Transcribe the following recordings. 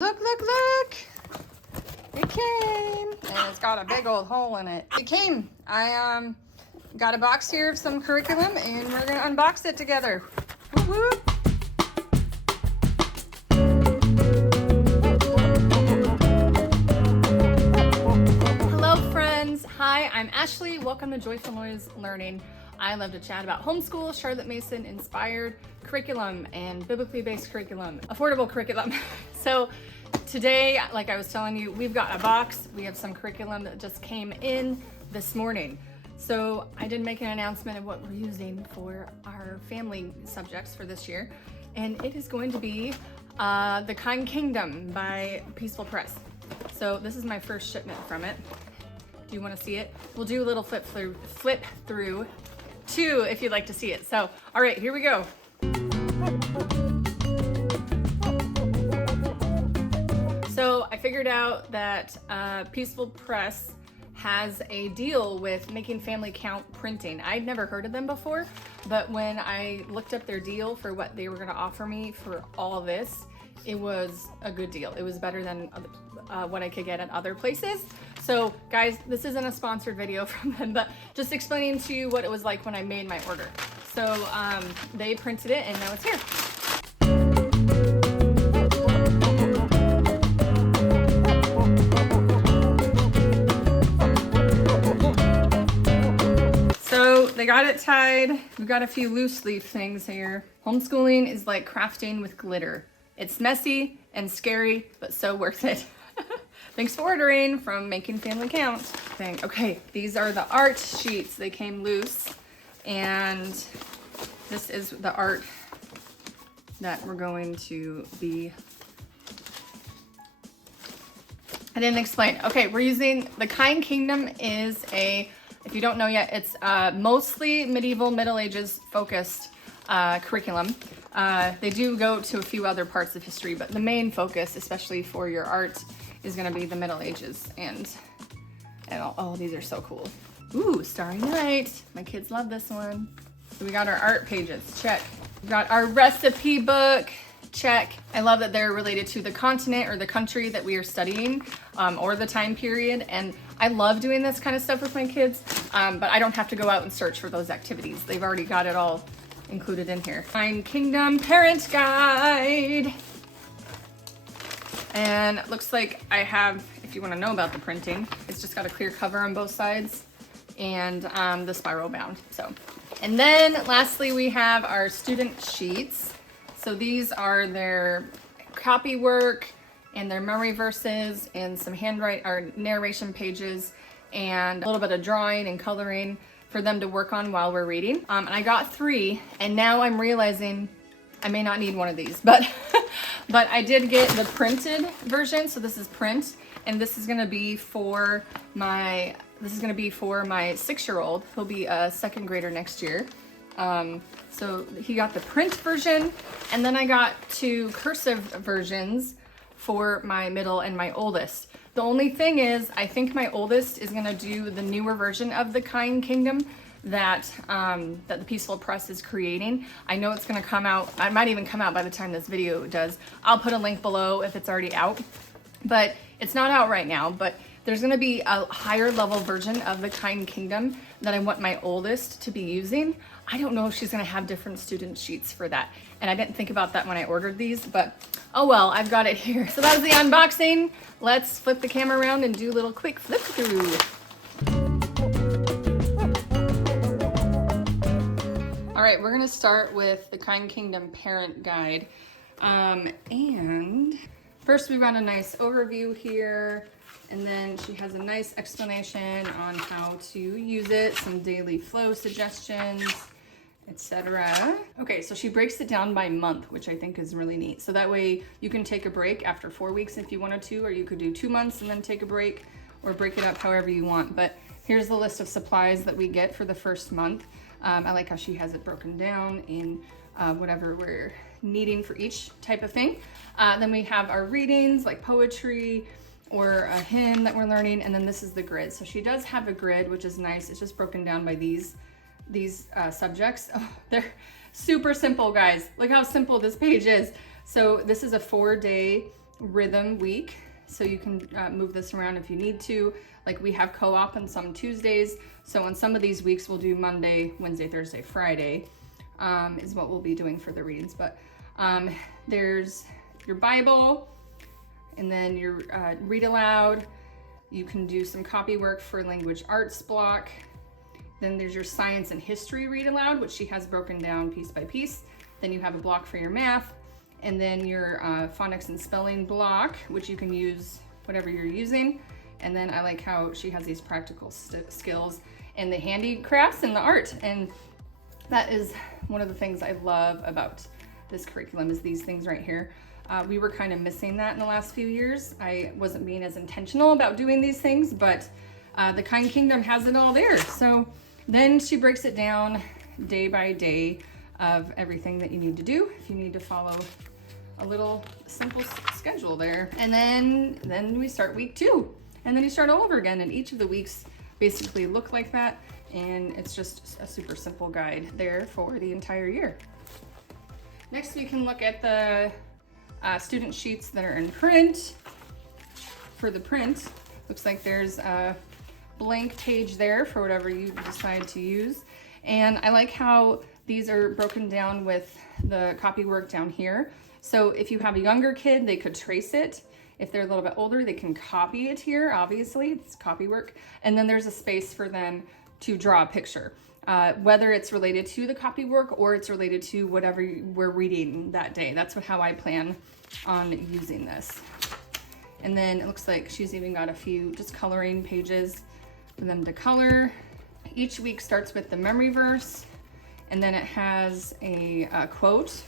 Look, look, look. It came. And it's got a big old hole in it. It came. I got a box here of some curriculum and we're going to unbox it together. Woo woo. Hello friends. Hi, I'm Ashley. Welcome to Joyful Noise Learning. I love to chat about homeschool, Charlotte Mason inspired curriculum and biblically based curriculum, affordable curriculum. So today, like I was telling you, we've got a box. We have some curriculum that just came in this morning. So I did make an announcement of what we're using for our family subjects for this year. And it is going to be The Kind Kingdom by Peaceful Press. So this is my first shipment from it. Do you want to see it? We'll do a little flip through too if you'd like to see it. So, all right, here we go. So I figured out that Peaceful Press has a deal with Making Family Count printing. I'd never heard of them before, but when I looked up their deal for what they were going to offer me for all this, it was a good deal. It was better than what I could get at other places. So guys, this isn't a sponsored video from them, but just explaining to you what it was like when I made my order. So they printed it and now it's here. So they got it tied. We've got a few loose leaf things here. Homeschooling is like crafting with glitter. It's messy and scary, but so worth it. Thanks for ordering from Making Family Count. Okay, these are the art sheets. They came loose, and this is the art that we're going to be. I didn't explain. Okay, we're using The Kind Kingdom is a, if you don't know yet, it's mostly medieval, Middle Ages focused curriculum. They do go to a few other parts of history, but the main focus, especially for your art, is going to be the Middle Ages. And oh, these are so cool. Ooh, Starry Night. My kids love this one. So we got our art pages. Check. We got our recipe book. Check. I love that they're related to the continent or the country that we are studying, or the time period. And I love doing this kind of stuff with my kids, but I don't have to go out and search for those activities. They've already got it all included in here. Kind Kingdom Parent Guide. And it looks like I have, if you want to know about the printing, it's just got a clear cover on both sides and the spiral bound. So, and then lastly, we have our student sheets. So these are their copy work and their memory verses and some handwrite or narration pages and a little bit of drawing and coloring for them to work on while we're reading. And I got 3, and now I'm realizing I may not need one of these, but but I did get the printed version. So this is print, and this is going to be for my 6-year-old. He'll be a 2nd grader next year. So he got the print version, and then I got 2 cursive versions for my middle and my oldest. The only thing is, I think my oldest is going to do the newer version of The Kind Kingdom that that the Peaceful Press is creating. I know it's going to come out. It might even come out by the time this video does. I'll put a link below if it's already out, but it's not out right now. But there's going to be a higher level version of The Kind Kingdom that I want my oldest to be using. I don't know if she's going to have different student sheets for that, and I didn't think about that when I ordered these, but oh well, I've got it here. So that was the unboxing. Let's flip the camera around and do a little quick flip through. All right, we're gonna start with the Kind Kingdom Parent Guide. And first we've got a nice overview here, and then she has a nice explanation on how to use it, some daily flow suggestions, etc. Okay, so she breaks it down by month, which I think is really neat. So that way you can take a break after 4 weeks if you wanted to, or you could do 2 months and then take a break, or break it up however you want. But here's the list of supplies that we get for the first month. I like how she has it broken down in whatever we're needing for each type of thing. Then we have our readings like poetry or a hymn that we're learning, and then this is the grid. So she does have a grid, which is nice. It's just broken down by these subjects. Oh, they're super simple, guys. Look how simple this page is. So this is a 4-day rhythm week. So you can move this around if you need to. Like we have co-op on some Tuesdays. So on some of these weeks, we'll do Monday, Wednesday, Thursday, Friday is what we'll be doing for the readings. But there's your Bible, and then your read aloud. You can do some copy work for language arts block. Then there's your science and history read aloud, which she has broken down piece by piece. Then you have a block for your math, and then your phonics and spelling block, which you can use whatever you're using. And then I like how she has these practical skills and the handicrafts and the art. And that is one of the things I love about this curriculum is these things right here. We were kind of missing that in the last few years. I wasn't being as intentional about doing these things, but the Kind Kingdom has it all there. So then she breaks it down day by day of everything that you need to do if you need to follow a little simple schedule there. And then we start week 2, and then you start all over again, and each of the weeks basically look like that, and it's just a super simple guide there for the entire year. Next, we can look at the student sheets that are in print. For the print, looks like there's a blank page there for whatever you decide to use. And I like how these are broken down with the copy work down here. So if you have a younger kid, they could trace it. If they're a little bit older, they can copy it here, obviously, it's copy work. And then there's a space for them to draw a picture, whether it's related to the copy work or it's related to whatever we're reading that day. That's how I plan on using this. And then it looks like she's even got a few just coloring pages for them to color. Each week starts with the memory verse, and then it has a quote,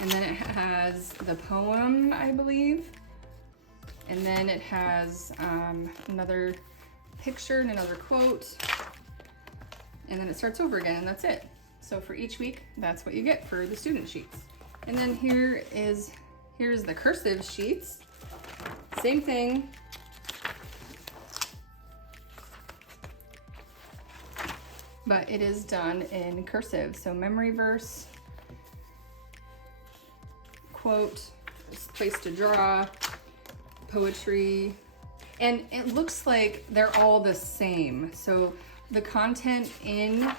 and then it has the poem, I believe, and then it has another picture and another quote, and then it starts over again, and that's it. So for each week, that's what you get for the student sheets. And then here's the cursive sheets. Same thing. But it is done in cursive. So memory verse, quote, place to draw, poetry, and it looks like they're all the same. So the content in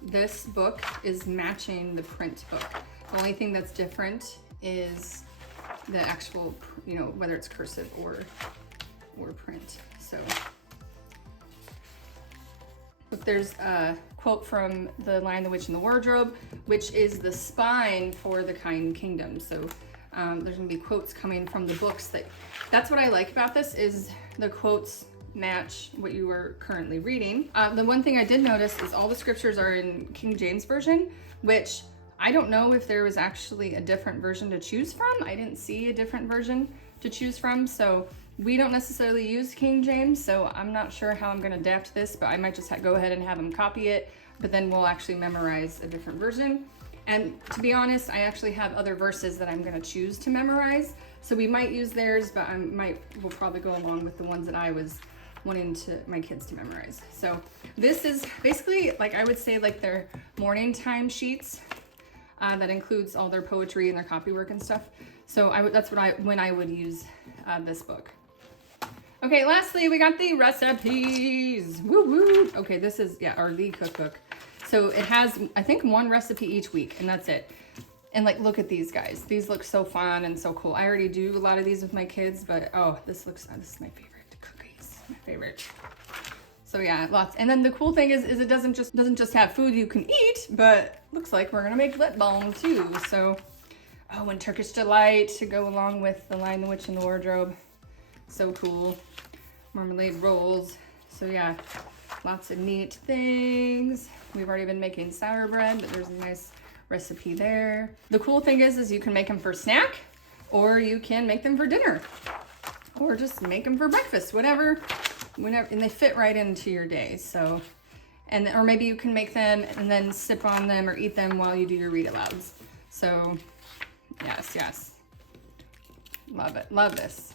this book is matching the print book. The only thing that's different is the actual, whether it's cursive or print. So look, there's a quote from The Lion, the Witch, and the Wardrobe, which is the spine for the Kind Kingdom. So there's gonna be quotes coming from the books. That's what I like about this, is the quotes match what you are currently reading. The one thing I did notice is all the scriptures are in King James Version, which I don't know if there was actually a different version to choose from. I didn't see a different version to choose from, so we don't necessarily use King James, so I'm not sure how I'm gonna adapt this, but I might just go ahead and have them copy it, but then we'll actually memorize a different version. And to be honest, I actually have other verses that I'm gonna choose to memorize, so we might use theirs, but we'll probably go along with the ones that I was wanting my kids to memorize. So this is basically, I would say, their morning time sheets. That includes all their poetry and their copywork and stuff. So that's when I would use this book. Okay, lastly, we got the recipes. Woo woo. Okay, this is our lead cookbook. So it has, I think, one recipe each week, and that's it. And look at these guys. These look so fun and so cool. I already do a lot of these with my kids, but this is my favorite cookies. My favorite. So yeah, lots. And then the cool thing is it doesn't just have food you can eat, but looks like we're gonna make lip balm too. So, and Turkish delight to go along with The Lion, the Witch, and the Wardrobe. So cool. Marmalade rolls. So yeah, lots of neat things. We've already been making sour bread, but there's a nice recipe there. The cool thing is you can make them for snack, or you can make them for dinner, or just make them for breakfast, whenever, and they fit right into your day. So, or maybe you can make them and then sip on them or eat them while you do your read alouds. So yes, love it, love this.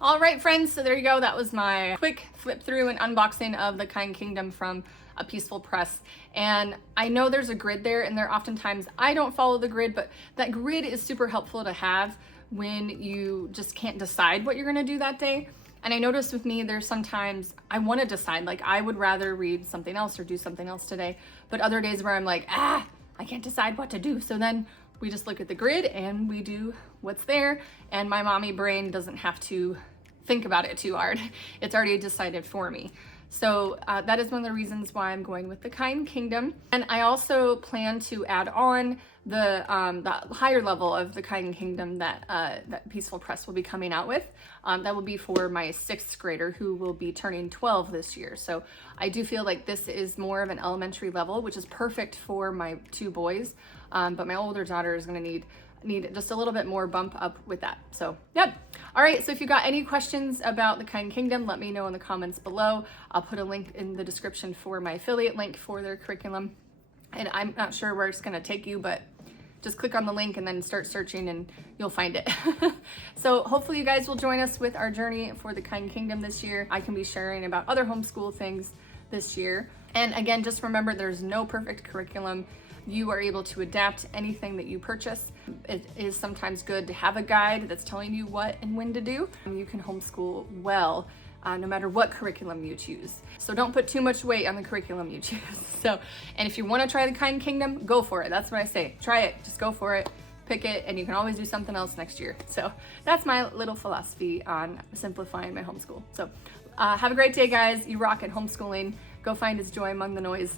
All right, friends, so there you go. That was my quick flip through and unboxing of the Kind Kingdom from A Peaceful Press. And I know there's a grid there, and oftentimes I don't follow the grid, but that grid is super helpful to have when you just can't decide what you're gonna do that day. And I noticed with me, there's sometimes I wanna decide, like I would rather read something else or do something else today, but other days where I'm like, I can't decide what to do. So then we just look at the grid and we do what's there, and my mommy brain doesn't have to think about it too hard. It's already decided for me. So that is one of the reasons why I'm going with the Kind Kingdom. And I also plan to add on the higher level of the Kind Kingdom that Peaceful Press will be coming out with. That will be for my 6th grader who will be turning 12 this year. So I do feel like this is more of an elementary level, which is perfect for my 2 boys. But my older daughter is gonna need just a little bit more bump up with that. So yep. All right, so if you got any questions about the Kind Kingdom, let me know in the comments below. I'll put a link in the description for my affiliate link for their curriculum. And I'm not sure where it's gonna take you, but just click on the link and then start searching and you'll find it. So hopefully you guys will join us with our journey for the Kind Kingdom this year. I can be sharing about other homeschool things this year. And again, just remember there's no perfect curriculum. You are able to adapt anything that you purchase. It is sometimes good to have a guide that's telling you what and when to do. You can homeschool well, no matter what curriculum you choose. So don't put too much weight on the curriculum you choose. So, and if you want to try the Kind Kingdom, go for it. That's what I say. Try it, just go for it, pick it, and you can always do something else next year. So that's my little philosophy on simplifying my homeschool. So have a great day, guys. You rock at homeschooling. Go find its joy among the noise.